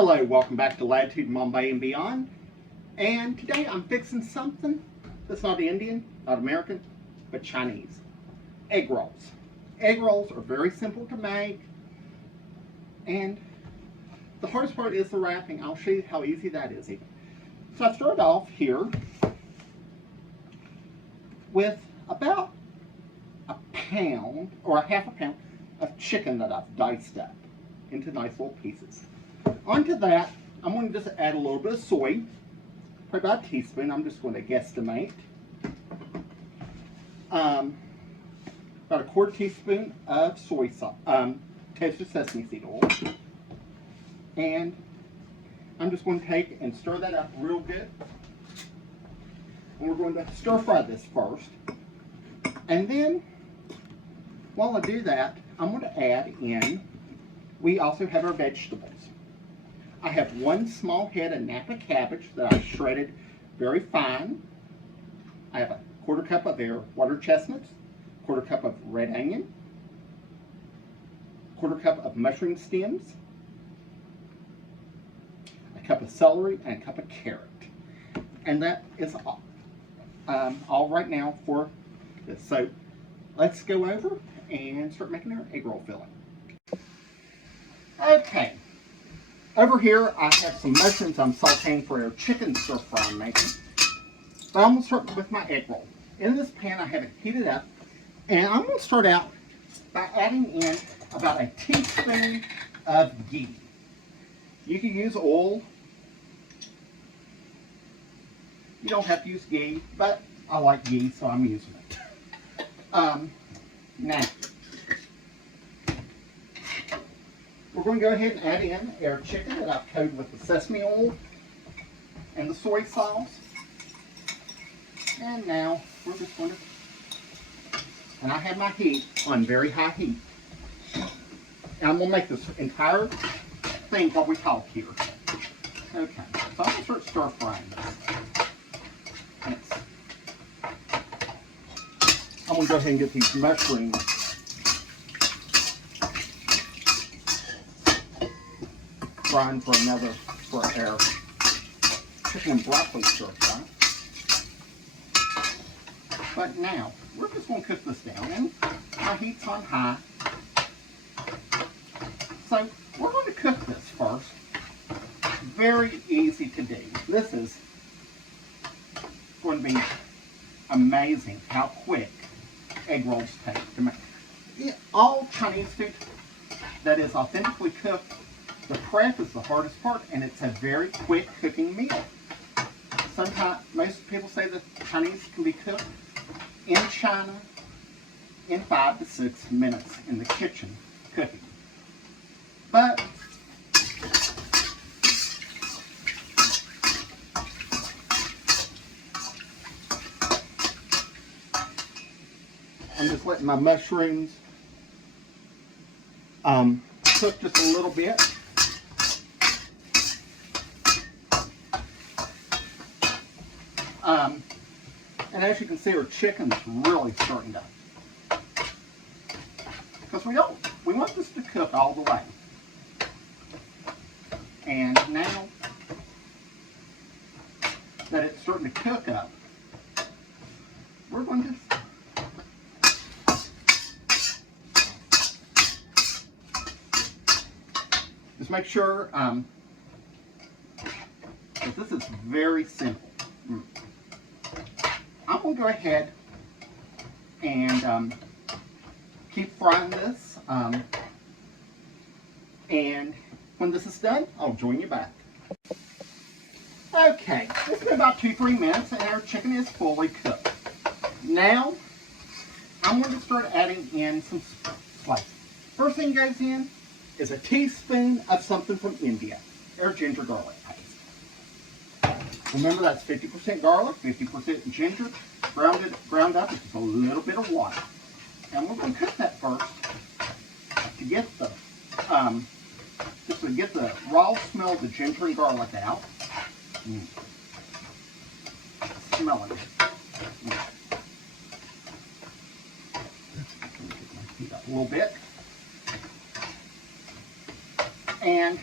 Hello, welcome back to Latitude Mumbai and Beyond. And today I'm fixing something that's not Indian, not American, but Chinese. Egg rolls. Egg rolls are very simple to make, and the hardest part is the wrapping. I'll show you how easy that is even. So I started off here with about a pound or a half a pound of chicken that I've diced up into nice little pieces. Onto that, I'm going to just add a little bit of soy, probably about a teaspoon. I'm just going to guesstimate. About a quarter teaspoon of soy sauce, toasted sesame seed oil. And I'm just going to take and stir that up real good. And we're going to stir fry this first. And then, while I do that, I'm going to add in, we also have our vegetables. I have one small head of Napa cabbage that I shredded very fine. I have a quarter cup of their water chestnuts, quarter cup of red onion, quarter cup of mushroom stems, a cup of celery, and a cup of carrot. And that is all right now for this. So let's go over and start making our egg roll filling. Okay. Over here, I have some mushrooms I'm sauteing for our chicken stir fry I'm making. But I'm going to start with my egg roll. In this pan, I have it heated up. And I'm going to start out by adding in about a teaspoon of ghee. You can use oil. You don't have to use ghee, but I like ghee, so I'm using it. Now, we're going to go ahead and add in our chicken that I've coated with the sesame oil and the soy sauce. And now we're just going to, and I have my heat on very high heat. And I'm going to make this entire thing while we talk here. Okay, so I'm going to start stir frying this. I'm going to go ahead and get these mushrooms frying for our chicken and broccoli stir fry. But now, we're just going to cook this down, and my heat's on high. So, we're going to cook this first. Very easy to do. This is going to be amazing how quick egg rolls take to make. All Chinese food that is authentically cooked, the prep is the hardest part, and it's a very quick cooking meal. Sometimes, most people say that Chinese can be cooked in China in 5 to 6 minutes in the kitchen cooking. But I'm just letting my mushrooms cook just a little bit. And as you can see, our chicken's really starting to, because we want this to cook all the way. And now that it's starting to cook up, we're going to just make sure that this is very simple. I'm going to go ahead and keep frying this. And when this is done, I'll join you back. Okay, it's been about 2-3 minutes and our chicken is fully cooked. Now, I'm going to start adding in some spices. First thing goes in is a teaspoon of something from India, our ginger garlic paste. Remember, that's 50% garlic, 50% ginger, ground up with just a little bit of water. And we're going to cook that first to get the just to get the raw smell of the ginger and garlic out. Smelling it. Heat up a little bit. And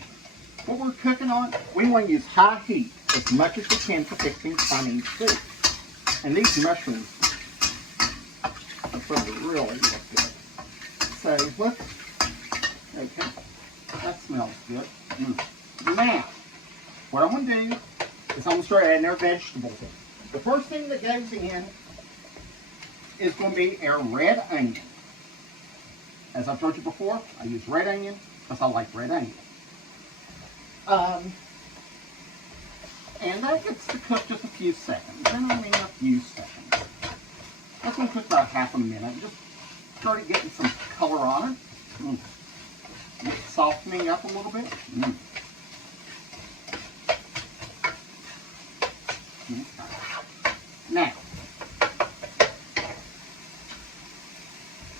what we're cooking on, we want to use high heat as much as we can for fixing Chinese food. And these mushrooms are supposed to really look good. So let's, okay, that smells good. Now, what I'm going to do is I'm going to start adding our vegetables in. The first thing that goes in is going to be our red onion. As I've told you before, I use red onion because I like red onion. And that gets to cook just a few seconds. I don't mean a few seconds. That's going to cook about half a minute. Just started getting some color on it. Softening up a little bit. Now,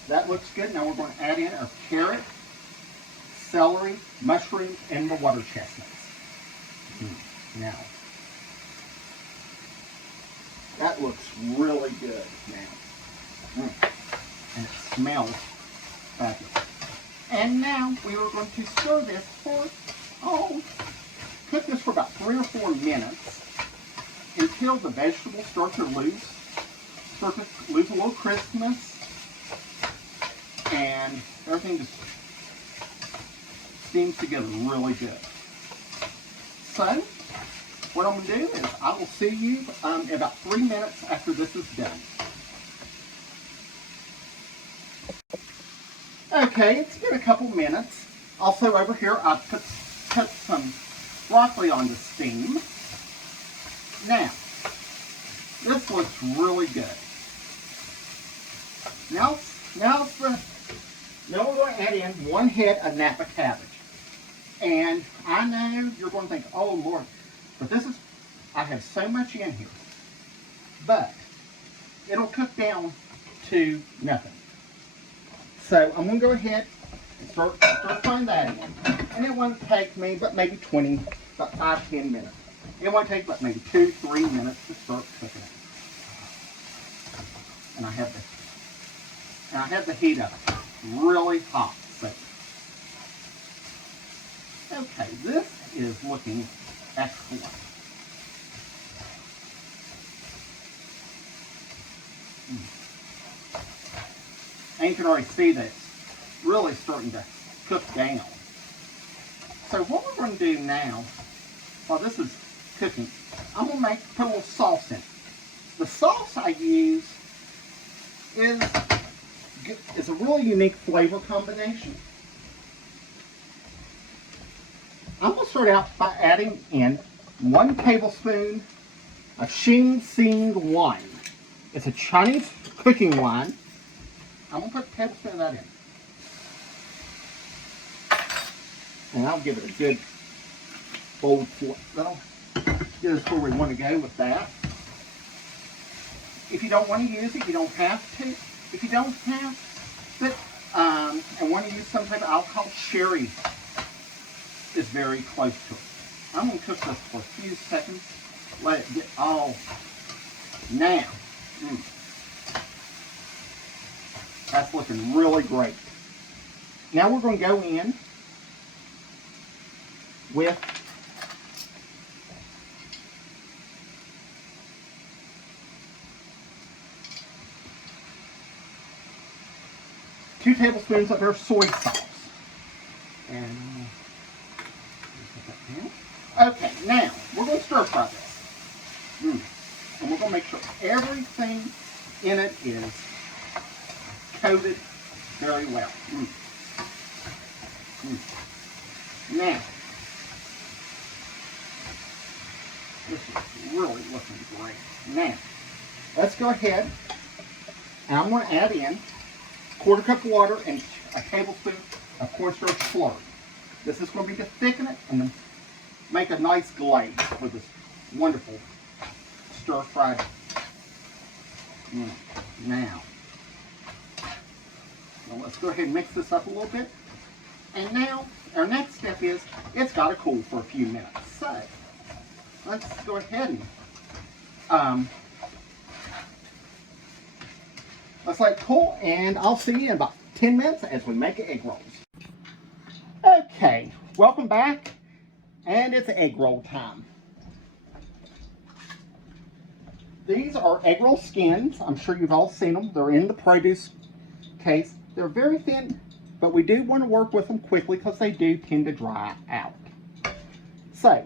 that looks good. Now we're going to add in our carrot, celery, mushrooms, and the water chestnuts. Now, that looks really good now. And it smells fabulous. And now we are going to stir this for, cook this for about 3 or 4 minutes until the vegetables start to lose a little crispness. And everything just steams together really good. So, what I'm going to do is I will see you in about 3 minutes after this is done. Okay, it's been a couple minutes. Also over here I've put some broccoli on the steam. Now, this looks really good. Now we're going to add in 1 head of Napa cabbage. And I know you're going to think, oh Lord, but I have so much in here. But it'll cook down to nothing. So I'm going to go ahead and start throwing that in. And it won't take me but maybe about 5-10 minutes. It won't take but maybe 2-3 minutes to start cooking it. And I have the heat of it really hot. So, okay, this is looking excellent. And you can already see that it's really starting to cook down. So what we're going to do now, while this is cooking, I'm going to put a little sauce in it. The sauce I use is a really unique flavor combination. I'm going to start out by adding in 1 tablespoon of Xing wine. It's a Chinese cooking wine. I'm going to put a tablespoon of that in. And I'll give it a good bold flip. That'll get us where we want to go with that. If you don't want to use it, you don't have to. If you don't have it, and want to use some type of alcohol, sherry is very close to it. I'm going to cook this for a few seconds. Let it get all now. That's looking really great. Now we're going to go in with two tablespoons of our soy sauce. And put that down. Okay, now we're going to stir fry this. And we're going to make sure everything in it is coated very well. Now, this is really looking great. Now, let's go ahead and I'm going to add in 1/4 cup of water and a tablespoon of cornstarch slurry. This is going to be to thicken it and to make a nice glaze for this wonderful stir-fried. Now, let's go ahead and mix this up a little bit. And now, our next step is, it's got to cool for a few minutes. So, let's go ahead and let's let it cool, and I'll see you in about 10 minutes as we make egg rolls. Okay, welcome back. And it's egg roll time. These are egg roll skins. I'm sure you've all seen them. They're in the produce case. They're very thin, but we do want to work with them quickly because they do tend to dry out. So,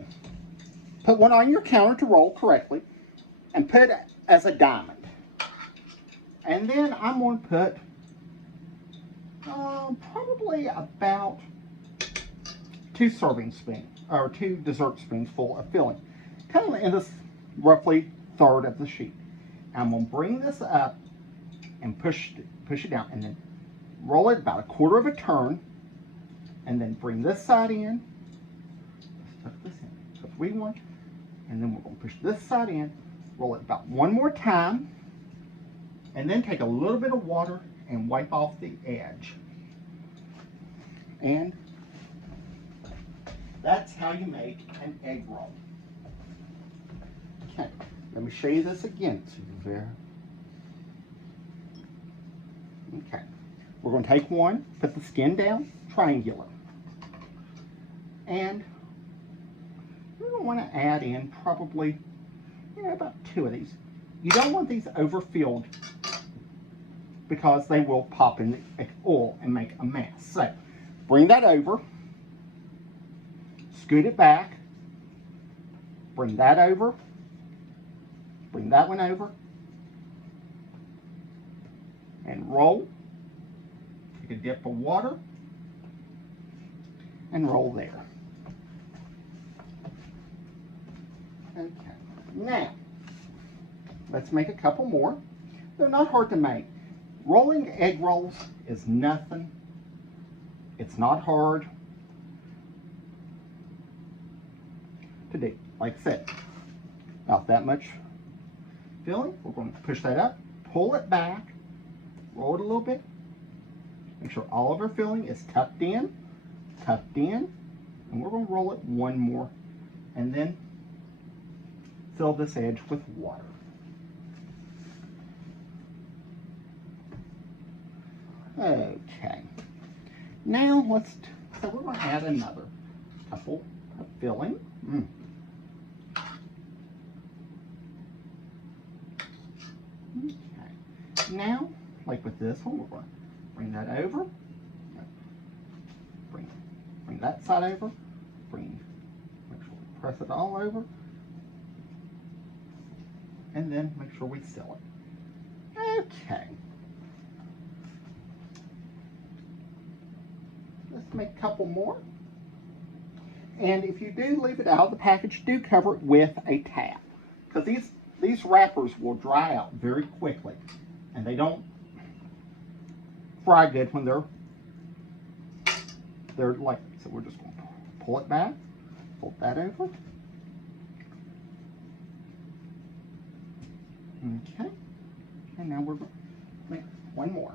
put one on your counter to roll correctly and put it as a diamond. And then I'm going to put probably about 2 serving spoons, or 2 dessert spoons full of filling. Kind of in this roughly third of the sheet. I'm going to bring this up and push it down, and then roll it about 1/4 of a turn, and then bring this side in. Let's tuck this in. So 3, 1, and then we're going to push this side in, roll it about 1 more time, and then take a little bit of water and wipe off the edge. And that's how you make an egg roll. Okay, let me show you this again. Okay, we're going to take one, put the skin down, triangular. And we're going to want to add in probably about 2 of these. You don't want these overfilled because they will pop in the oil and make a mess. So, bring that over, scoot it back, bring that over, bring that one over, and roll. Take a dip of water and roll there. Okay, now let's make a couple more. They're not hard to make. Rolling egg rolls is nothing. It's not hard to do. Like I said, about that much filling. We're going to push that up, pull it back, roll it a little bit. Make sure all of our filling is tucked in, and we're going to roll it 1 more, and then fill this edge with water. Okay, now so we're going to add another couple of filling. Okay, now, like with this one, we're going to bring that over, bring that side over, make sure we press it all over, and then make sure we seal it. Okay. Let's make a couple more. And if you do leave it out of the package, do cover it with a towel, because these wrappers will dry out very quickly, and they don't fry good when they're like this. So we're just going to pull it back, fold that over. Okay, and now we're going to make 1 more.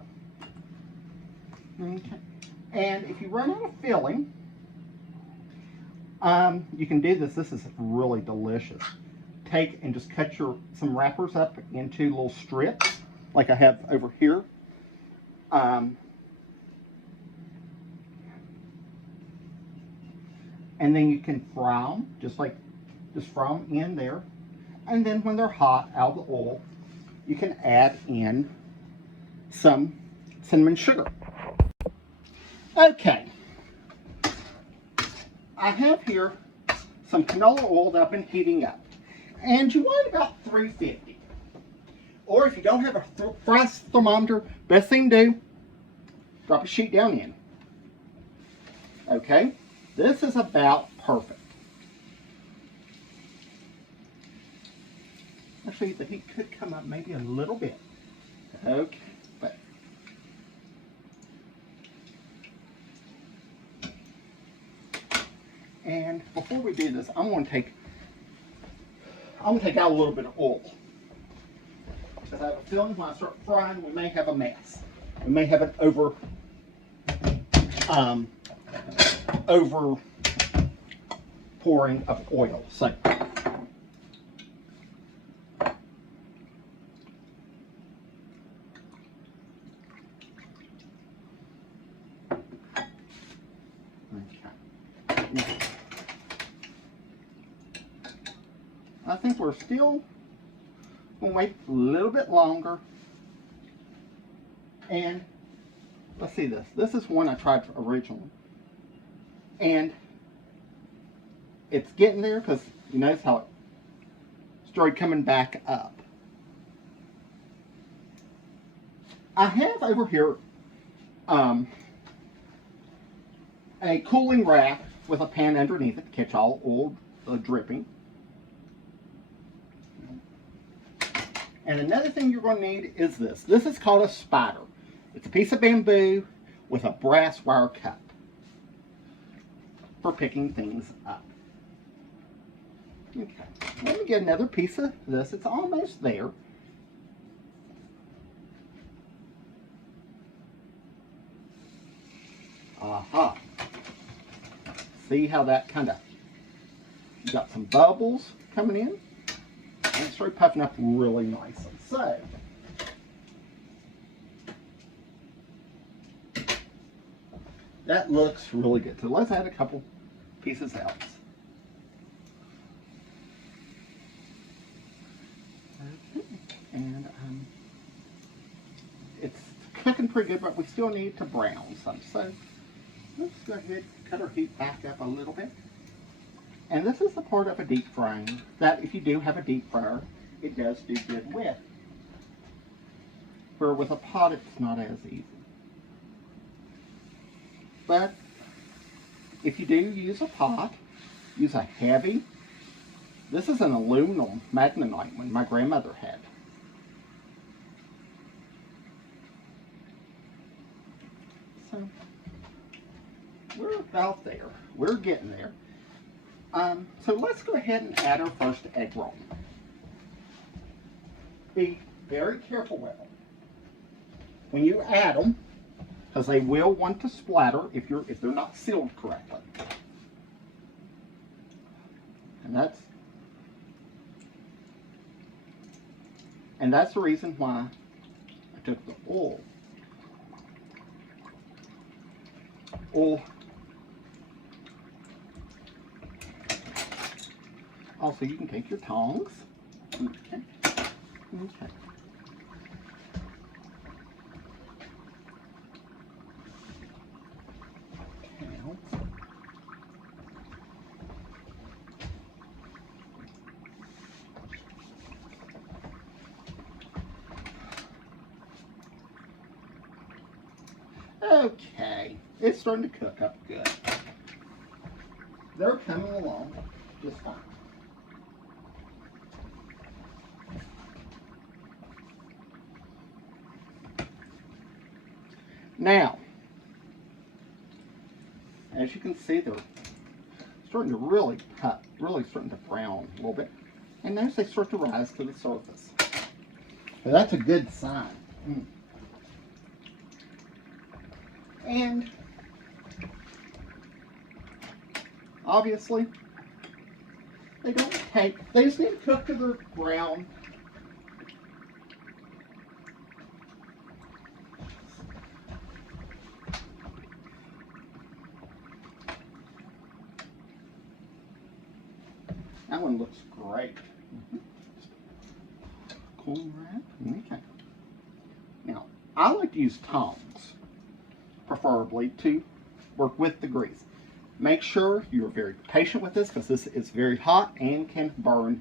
Okay. And if you run out of filling, you can do this. This is really delicious. Take and just cut some wrappers up into little strips, like I have over here. And then you can fry them, just fry them in there. And then when they're hot out of the oil, you can add in some cinnamon sugar. Okay, I have here some canola oil that I've been heating up, and you want about 350. Or if you don't have a fry thermometer, best thing to do, drop a sheet down in. Okay, this is about perfect. Actually, the heat could come up maybe a little bit. Okay, but and before we do this, I'm going to take out a little bit of oil, because I have a feeling when I start frying, we may have a mess. We may have an over pouring of oil. So I think we're still going to wait a little bit longer. And let's see this. This is one I tried originally. And it's getting there because you notice how it started coming back up. I have over here a cooling rack with a pan underneath it to catch all oil dripping. And another thing you're going to need is this. This is called a spider. It's a piece of bamboo with a brass wire cup for picking things up. Okay, let me get another piece of this. It's almost there. Aha. See how that kind of got some bubbles coming in? And it started puffing up really nicely. So, that looks really good. So let's add a couple pieces else. Okay. And it's cooking pretty good, but we still need to brown some. So let's go ahead and cut our heat back up a little bit. And this is the part of a deep frying that if you do have a deep fryer, it does do good with. Where with a pot, it's not as easy. But if you do use a pot, use a heavy. This is an aluminum Magnanite one my grandmother had. So we're about there. We're getting there. So let's go ahead and add our first egg roll. Be very careful with them when you add them, because they will want to splatter if they're not sealed correctly. And that's the reason why I took the oil. Also, you can take your tongs. Okay. Okay. Okay, it's starting to cook up good. They're coming along just fine. Now, as you can see, they're starting to really starting to brown a little bit. And notice they start to rise to the surface. So that's a good sign. And obviously, they just need to cook to the brown. That one looks great. Cool wrap. Okay. Now, I like to use tongs, preferably, to work with the grease. Make sure you're very patient with this because this is very hot and can burn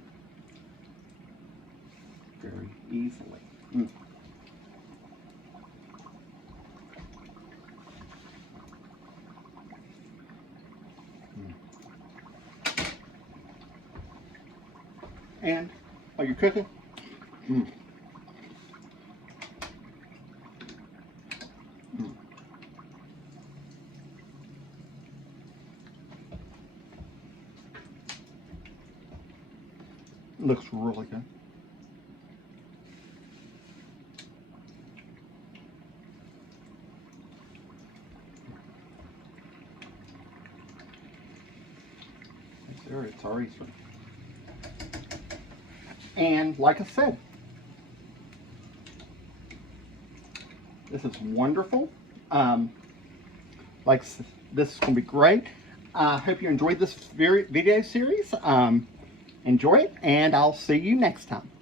very easily. And while you're cooking, looks really good. There, it's already starting. And like I said, this is wonderful. This is going to be great. I hope you enjoyed this video series. Enjoy it, and I'll see you next time.